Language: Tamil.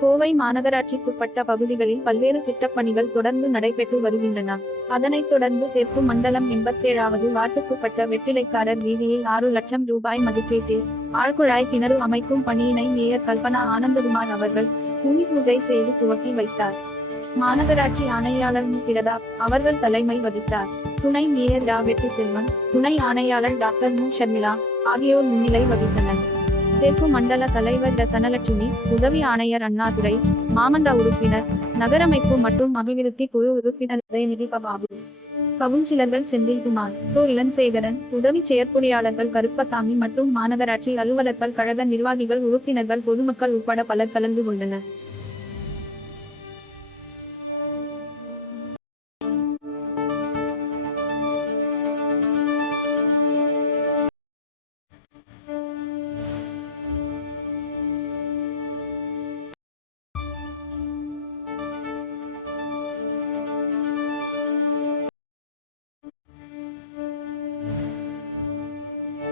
கோவை மாநகராட்சிக்குட்பட்ட பகுதிகளில் பல்வேறு திட்டப்பணிகள் தொடர்ந்து நடைபெற்று வருகின்றன. அதனைத் தொடர்ந்து தெற்கு மண்டலம் 87வது வார்டுக்குட்பட்ட வெற்றிலைக்காரர் வீதியில் 6 லட்சம் ரூபாய் மதிப்பீட்டில் ஆழ்குழாய் கிணறு அமைக்கும் பணியினை மேயர் கல்பனா ஆனந்தகுமார் அவர்கள் பூமி பூஜை செய்து துவக்கி வைத்தார். மாநகராட்சி ஆணையாளர் மு. பிரதாப் அவர்கள் தலைமை வகித்தார். துணை மேயர் ரா. வெற்றிசெல்வன், துணை ஆணையாளர் டாக்டர் மு. ஷர்மிளா ஆகியோர் முன்னிலை வகித்தனர். தெற்கு மண்டல தலைவர் ட. தனலட்சுமி, உதவி ஆணையர் அண்ணாதுரை, மாமன்ற உறுப்பினர், நகரமைப்பு மற்றும் அபிவிருத்தி குழு உறுப்பினர் உதயநிதி பாபு, கவுன்சிலர்கள் செந்தில்குமார், தொ. இளஞ்சேகரன், உதவி செயற்பொறியாளர்கள் கருப்பசாமி மற்றும் மாநகராட்சி அலுவலர்கள், கழக நிர்வாகிகள், உறுப்பினர்கள், பொதுமக்கள் உட்பட பலர் கலந்து கொண்டனர்.